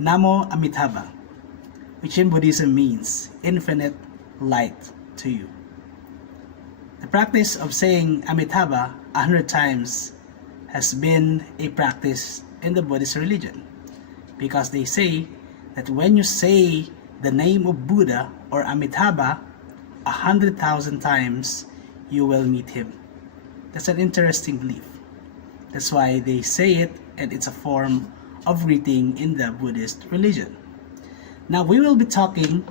Namo Amitabha, which in Buddhism means infinite light to you. The practice of saying Amitabha 100 times has been a practice in the Buddhist religion, because they say that when you say the name of Buddha or Amitabha 100,000 times, you will meet him. That's an interesting belief. That's why they say it, and it's a form of greeting in the Buddhist religion. Now we will be talking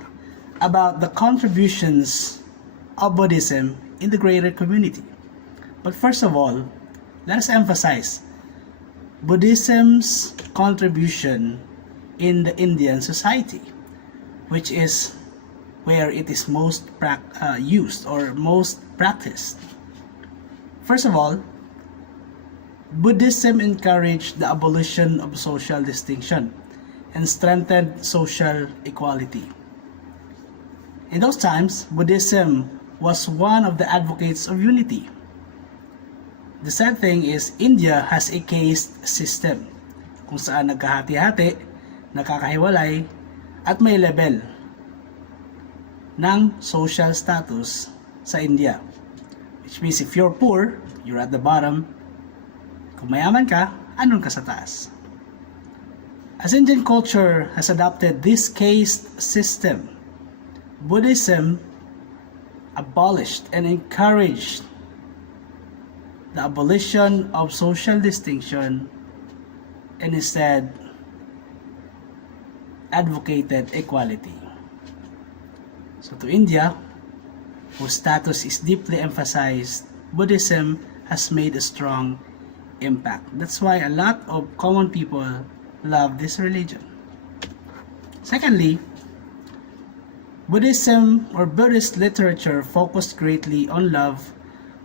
about the contributions of Buddhism in the greater community. But first of all, let us emphasize Buddhism's contribution in the Indian society, which is where it is most used or most practiced. First of all, Buddhism encouraged the abolition of social distinction and strengthened social equality. In those times, Buddhism was one of the advocates of unity. The sad thing is, India has a caste system kung saan nagkahati-hati, nakakahiwalay, at may level ng social status sa India. Which means if you're poor, you're at the bottom. Kung mayaman ka, andun ka sa taas. As Indian culture has adopted this caste system, Buddhism abolished and encouraged the abolition of social distinction and instead advocated equality. So to India, whose status is deeply emphasized, Buddhism has made a strong impact. That's why a lot of common people love this religion. Secondly, Buddhism or Buddhist literature focused greatly on love,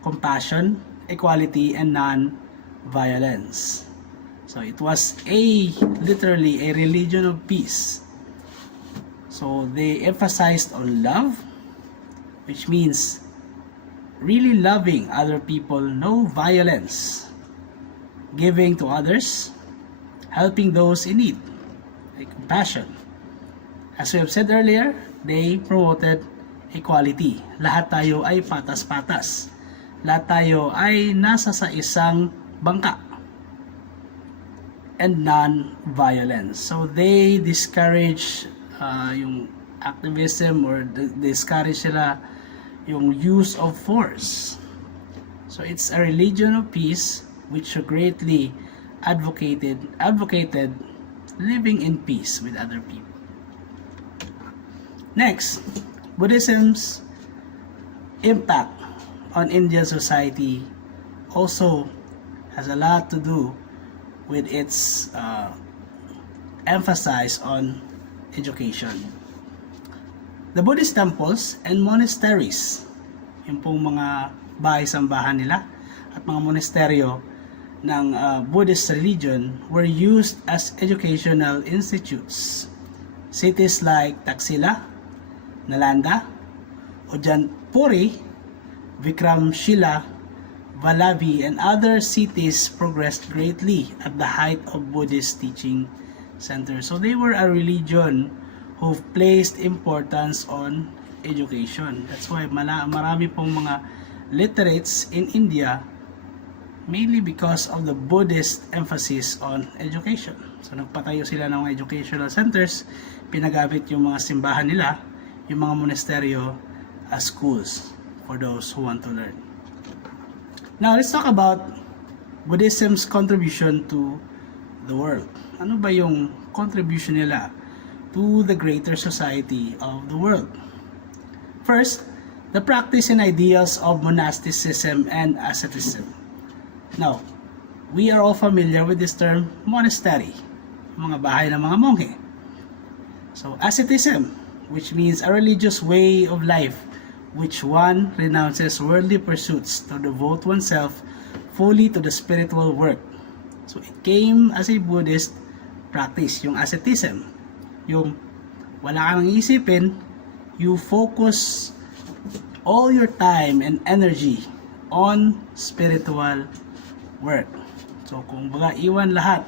compassion, equality, and non-violence. So it was literally a religion of peace. So they emphasized on love, which means really loving other people, no violence, giving to others, helping those in need, like compassion. As we have said earlier, they promoted equality. Lahat tayo ay patas-patas. Lahat tayo ay nasa sa isang bangka. And non-violence. So they discourage yung activism or discourage sila yung use of force. So it's a religion of peace which greatly advocated living in peace with other people. Next, Buddhism's impact on Indian society also has a lot to do with its emphasis on education. The Buddhist temples and monasteries, yung pong mga bahay-sambahan nila at mga monasteryo ng Buddhist religion were used as educational institutes. Cities like Taxila, Nalanda, Ujjainpuri, Vikramshila, Vallabhi, and other cities progressed greatly at the height of Buddhist teaching centers. So they were a religion who placed importance on education. That's why marami pong mga literates in India, mainly because of the Buddhist emphasis on education. So nagpatayo sila ng mga educational centers, pinagamit yung mga simbahan nila, yung mga monasteryo as schools for those who want to learn. Now let's talk about Buddhism's contribution to the world. Ano ba yung contribution nila to the greater society of the world? First, the practice and ideals of monasticism and asceticism. Now, we are all familiar with this term, monastery, mga bahay ng mga monghe. So, asceticism, which means a religious way of life which one renounces worldly pursuits to devote oneself fully to the spiritual work. So, it came as a Buddhist practice, yung asceticism. Yung wala kang isipin, you focus all your time and energy on spiritual work. So kung baga iwan lahat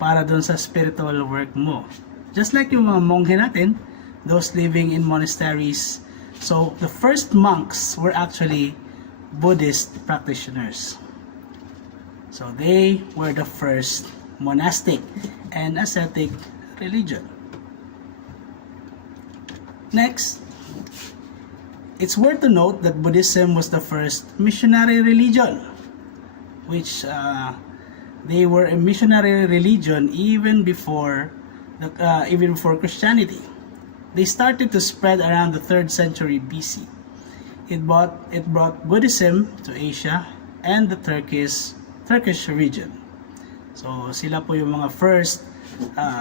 para doon sa spiritual work mo, Just like yung mga monghe natin, those living in monasteries. So the first monks were actually Buddhist practitioners. So they were the first monastic and ascetic religion. Next, it's worth to note that Buddhism was the first missionary religion, which they were a missionary religion even before Christianity. They started to spread around the 3rd century BC. It brought Buddhism to Asia and the Turkish region. So sila po yung mga first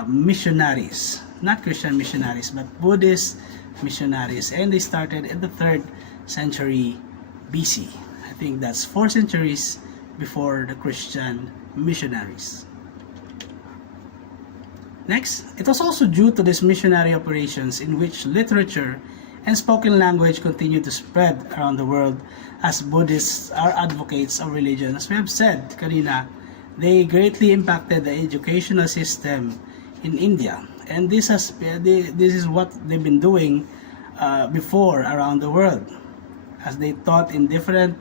missionaries, not Christian missionaries but Buddhist missionaries, and they started in the 3rd century BC. I think that's 4 centuries before the Christian missionaries. Next, it was also due to these missionary operations in which literature and spoken language continued to spread around the world, as Buddhists are advocates of religion. As we have said kanina, they greatly impacted the educational system in India, and this is what they've been doing before around the world, as they taught in different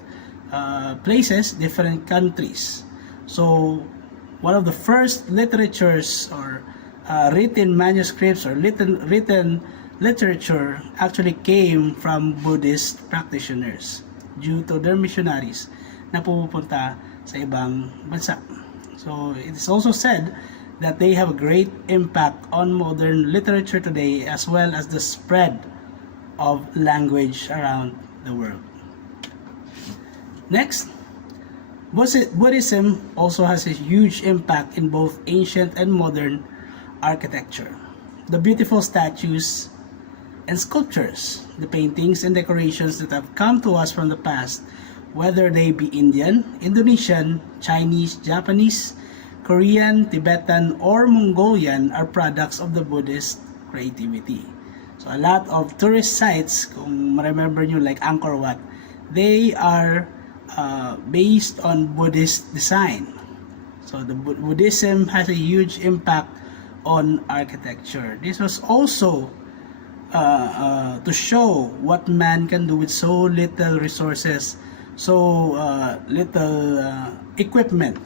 places, different countries. So one of the first literatures or written manuscripts or written literature actually came from Buddhist practitioners due to their missionaries na pupunta sa ibang bansa. So it is also said that they have a great impact on modern literature today, as well as the spread of language around the world. Next, Buddhism also has a huge impact in both ancient and modern architecture. The beautiful statues and sculptures, the paintings and decorations that have come to us from the past, whether they be Indian, Indonesian, Chinese, Japanese, Korean, Tibetan, or Mongolian, are products of the Buddhist creativity. So a lot of tourist sites, kung remember nyo, like Angkor Wat, they are based on Buddhist design. So the Buddhism has a huge impact on architecture. This was also to show what man can do with so little resources, so little equipment,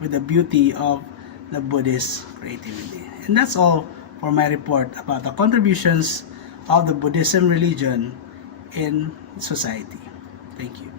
with the beauty of the Buddhist creativity. And that's all for my report about the contributions of the Buddhism religion in society. Thank you.